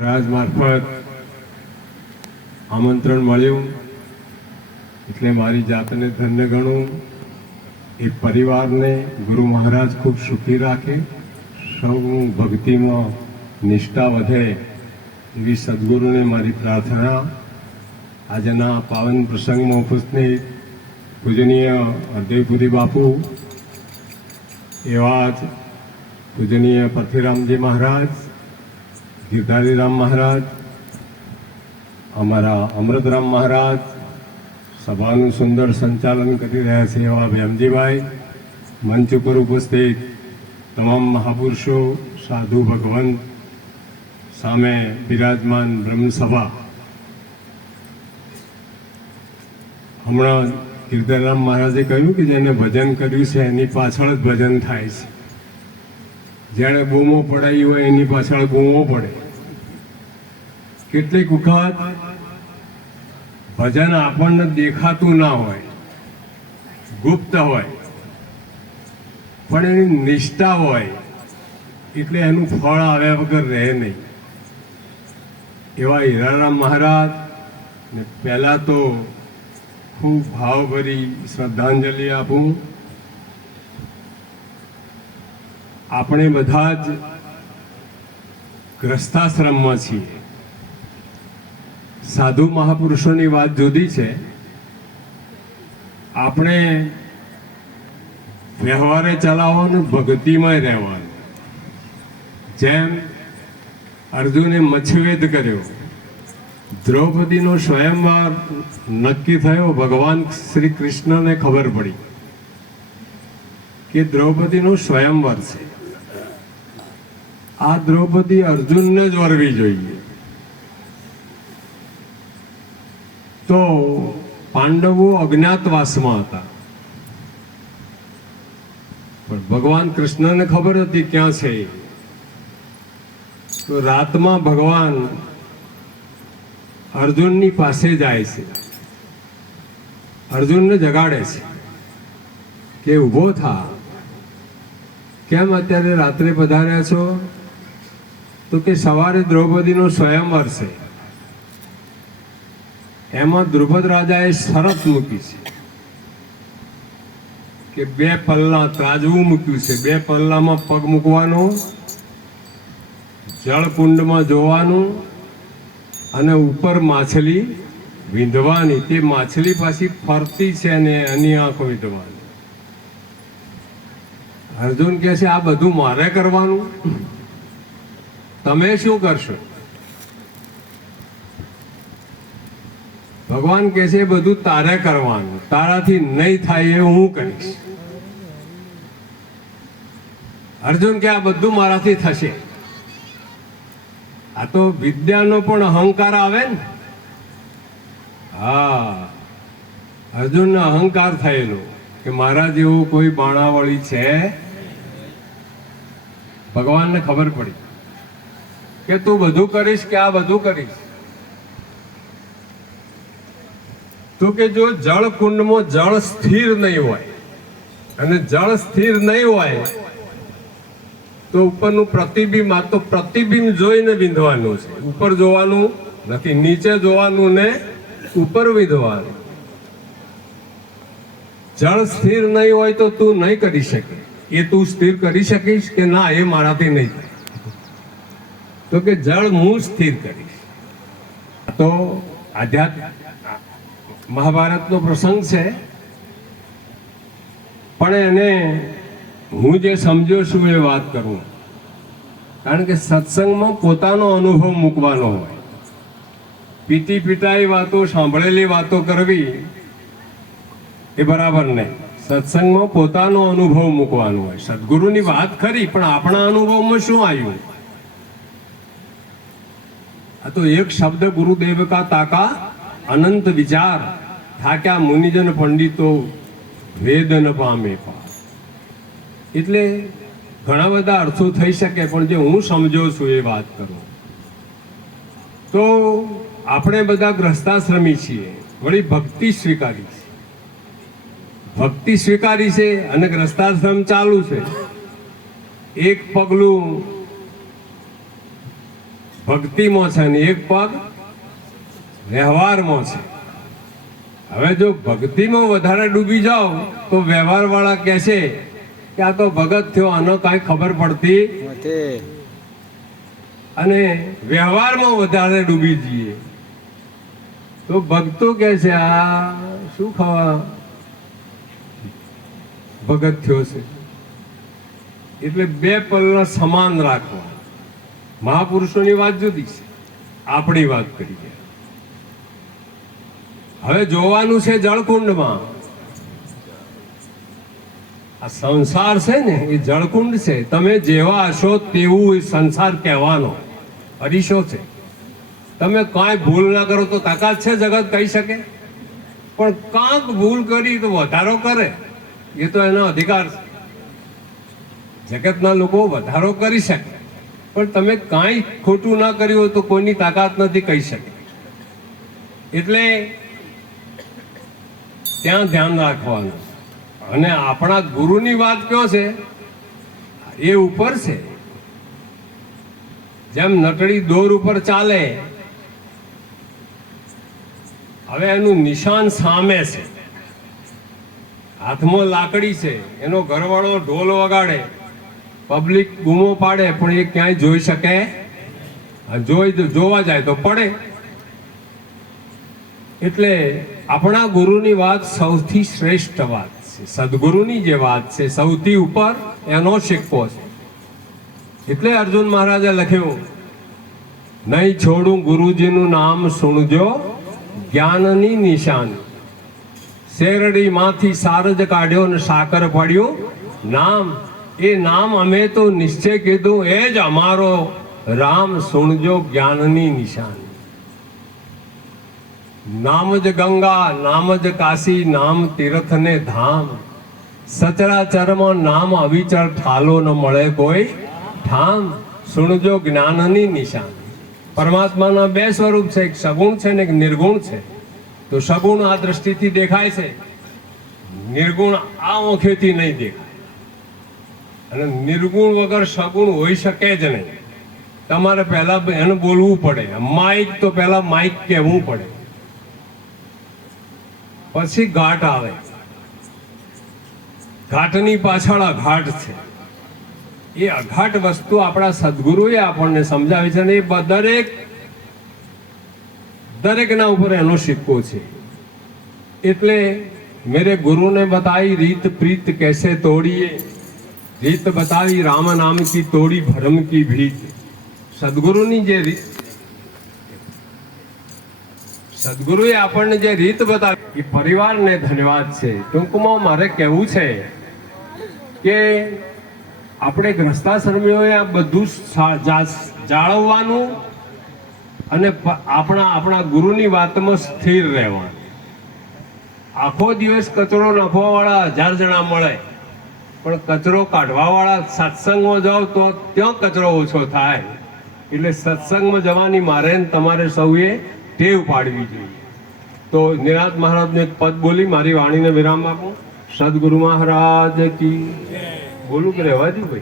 રાજ મારફત આમંત્રણ મળ્યું. એટલે મારી જાતને ધન્ય ગણું. એ પરિવારને ગુરુ મહારાજ ખૂબ સુખી રાખે. સૌ ભક્તિમાં નિષ્ઠા વધે એવી સદગુરુને મારી પ્રાર્થના. આજના પાવન પ્રસંગમાં ઉપસ્થિત પૂજનીય અદ્વૈપુરી બાપુ, એવા જ પૂજનીય પૃથ્વીરામજી મહારાજ ગીરધારીરામ મહારાજ અમારા અમૃતરામ મહારાજ સભાનું સુંદર સંચાલન કરી રહ્યા છે એવા ભેમજીભાઈ મંચ ઉપર ઉપસ્થિત તમામ મહાપુરુષો સાધુ ભગવંત સામે બિરાજમાન બ્રહ્મસભા હમણાં કીર્તનરામ મહારાજે કહ્યું કે જેને ભજન કર્યું છે, એની પાછળ જ ભજન થાય છે. જેણે બૂમો પડાવી હોય, એની પાછળ બૂમો પડે. કેટલીક વખત ભજન આપણને દેખાતું ના હોય, ગુપ્ત હોય, પણ એની નિષ્ઠા હોય, એટલે એનું ફળ આવ્યા વગર રહે નહીં. એવા હીરારામ મહારાજ ને પહેલાં તો ખૂબ ભાવભરી શ્રદ્ધાંજલિ આપું. આપણે બધા જ ગ્રસ્તાશ્રમમાં છીએ. સાધુ મહાપુરુષોની વાત જુદી છે. આપણે વ્યવહારે ચલાવવાનું ભક્તિમાં રહેવાનું. જેમ અર્જુને મચ્છવેદ કર્યો, દ્રૌપદીનો સ્વયંવાર નક્કી થયો, ભગવાન શ્રી કૃષ્ણને ખબર પડી કે દ્રૌપદીનું સ્વયંવર છે. આ દ્રૌપદી અર્જુનને જ વરવી જોઈએ. તો પાંડવો અજ્ઞાતવાસમાં હતા. પણ ભગવાન કૃષ્ણને ખબર હતી ક્યાં છે. તો રાતમાં ભગવાન અર્જુનની પાસે જાય છે. અર્જુનને જગાડે છે કે ઊભો થા. કેમ અત્યારે રાત્રે પધાર્યા છો? તો કે સવારે દ્રૌપદીનો સ્વયંવર છે. એમાં દ્રુપદ રાજાએ શરત મૂકી છે કે બે પલ્લા ત્રાજવું મૂક્યું છે. બે પલ્લામાં પગ મૂકવાનો, જળકુંડમાં જોવાનું અને ઉપર માછલી વિંધવાની. તે માછલી પાછી ફરતી છે અને એની આંખો વિંધવાની. અર્જુન કહે છે, આ બધું મારે કરવાનું? તમે શું કરશો? ભગવાન કહે છે બધું તારે કરવાનું. તારાથી નહીં થાય એ હું કરીશ. અર્જુન કે આ બધું મારાથી થશે. આ તો વિદ્યાનો પણ અહંકાર આવે ને. હા. અર્જુનનો અહંકાર થયેલો કે મારા જેવું કોઈ બાણાવળી છે ભગવાનને ખબર પડી કે તું બધું કરીશ કે આ બધું કરીશ? તો કે જો જળ કુંડમાં જળ સ્થિર નહીં હોય અને જળ સ્થિર નહીં હોય, તો ઉપરનું પ્રતિબિંબ, આ તો પ્રતિબિંબ જોઈને વિંધવાનું છે. ઉપર જોવાનું નથી, નીચે જોવાનું ને ઉપર વિંધવાનું. જળ સ્થિર નહીં હોય તો તું નહીં કરી શકે. એ તું સ્થિર કરી શકીશ કે ના, એ મારાથી નહીં થાય. તો કે જળ હું સ્થિર કરીશ. તો આધ્યાત્મ મહાભારતનો પ્રસંગ છે. પણ એને હું જે સમજો છું એ વાત કરું. કારણ કે સત્સંગમાં પોતાનો અનુભવ મૂકવાનો હોય. પીતી પીતાઈ વાતો, સાંભળેલી વાતો કરવી એ બરાબર નહીં. સત્સંગમાં પોતાનો અનુભવ મૂકવાનો હોય. સદગુરુની વાત ખરી, પણ આપણા અનુભવમાં શું આવ્યું? આ તો એક શબ્દ ગુરુદેવ કા તાકા અનંત વિચાર. થાક્યા મુનિજન પંડિતો વેદ ન પામે પા. એટલે ઘણા બધા અર્થો થઈ શકે, પણ જે હું સમજો છું એ વાત કરું. તો આપણે બધા ગ્રસ્તાશ્રમી છીએ, વળી ભક્તિ સ્વીકારી છે. ભક્તિ સ્વીકારી છે અને ગ્રસ્તાશ્રમ ચાલુ છે. એક પગલું ભક્તિમાં છે અને એક પગ વ્યવહારમાં છે. હવે જો ભક્તિમાં વધારે ડૂબી જાઓ તો વ્યવહાર વાળા કહે છે કે આ તો ભગત થયો આનો કાંઈ ખબર પડતી અને વ્યવહારમાં વધારે ડૂબી જઈએ. તો ભક્તો કહે છે આ શું ખાવા ભગત થયો છે? એટલે બે પલના સમાન રાખવા. મહાપુરુષોની વાત જુદી છે. આપણી વાત કરીએ. હવે જોવાનું છે જળકુંડમાં. આ સંસાર છે ને, એ જળકુંડ છે. તમે જેવા હશો તેવું એ સંસાર કહેવાનો. અરીશો છે. તમે કાંઈ ભૂલ ના કરો તો તાકાત છે જગત કહી શકે? પણ કાંક ભૂલ કરી તો વધારો કરે. એ તો એનો અધિકાર છે. જગતના લોકો વધારો કરી શકે. પણ તમે કાંઈ ખોટું ના કર્યું હોય તો કોઈની તાકાત નથી કહી શકે. એટલે ત્યાં ધ્યાન રાખવાનું. અને આપણા ગુરુની વાત કયો છે? એ ઉપર છે. જેમ નટડી દોર ઉપર ચાલે, હવે એનું નિશાન સામે છે. હાથમાં લાકડી છે, એનો ઘરવાળો ઢોલ વગાડે, પબ્લિક ગુમો પાડે, પણ એ ક્યાંય જોઈ શકે જોઈ જોવા જાય તો પડે. એટલે આપણા ગુરુની વાત સૌથી શ્રેષ્ઠ વાત છે. સદગુરુની જે વાત છે, સૌથી ઉપર એનો સિક્કો છે. એટલે અર્જુન મહારાજે લખ્યું, નહીં છોડું ગુરુજીનું નામ સુણજો, જ્ઞાનની નિશાની. શેરડીમાંથી સારજ કાઢ્યો અને સાકર પડ્યું. નામ, એ નામ અમે તો નિશ્ચય કીધું, એ જ અમારો રામ સુણજો જ્ઞાનની નિશાની. નામ જ ગંગા નામ જ કાશી, નામ તીર્થને ધામ. સચરાચરમાં નામ અવિચળ ઠાલો ન મળે કોઈ ઠામ. સુણજો જ્ઞાનની નિશાની. પરમાત્માના બે સ્વરૂપ છે, એક સગુણ છે ને એક નિર્ગુણ છે. તો સગુણ આ દ્રષ્ટિથી દેખાય છે. નિર્ગુણ આ ઓખેથી નહીં દેખાય. અને નિર્ગુણ વગર સગુણ હોઈ શકે જ નહીં. તમારે પહેલાં એને બોલવું પડે. માઇક તો પહેલાં માઇક કહેવું પડે. પછી ઘાટ આવે. ઘાટની પાછળ અઘાટ છે. એ અઘાટ વસ્તુ આપણા સદગુરુએ આપણને સમજાવી છે અને એ દરેક દરેકના ઉપર એનો સિક્કો છે. એટલે મેરે ગુરુને બતાવી રીત પ્રીત કેસે તોડીએ? રીત બતાવી, રામ નામ કી તોડી, ભરમ કી ભીત. સદગુરુની જે રીત સદગુરુએ આપણને જે રીત બતાવી એ પરિવારને ધન્યવાદ છે. ટૂંકમાં મારે કહેવું છે કે આપણે ગ્રસ્તાશ્રમીઓએ આ બધું જાળવવાનું અને આપણા આપણા ગુરુની વાતમાં સ્થિર રહેવાનું. આખો દિવસ કચરો નાખવાવાળા હજાર જણા મળે, પણ કચરો કાઢવાવાળા સત્સંગમાં જાઓ તો ત્યાં કચરો ઓછો થાય. એટલે સત્સંગમાં જવાની મારે તમારે સૌએ ટેવ પાડવી જોઈએ. તો નિરાજ મહારાજનું એક પદ બોલી મારી વાણીને વિરામ આપું. સદગુરુ મહારાજ કી. બોલું કે રહેવા ભાઈ?